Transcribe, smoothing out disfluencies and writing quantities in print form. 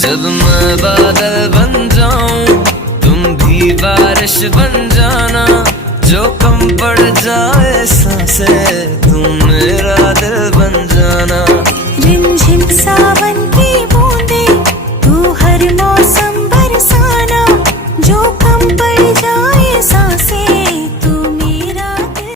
जब मैं बादल बन जाऊं तुम भी बारिश बन जाना, जो कम पड़ जाए सांसें तुम मेरा दिल बन जाना। रिमझिम सावन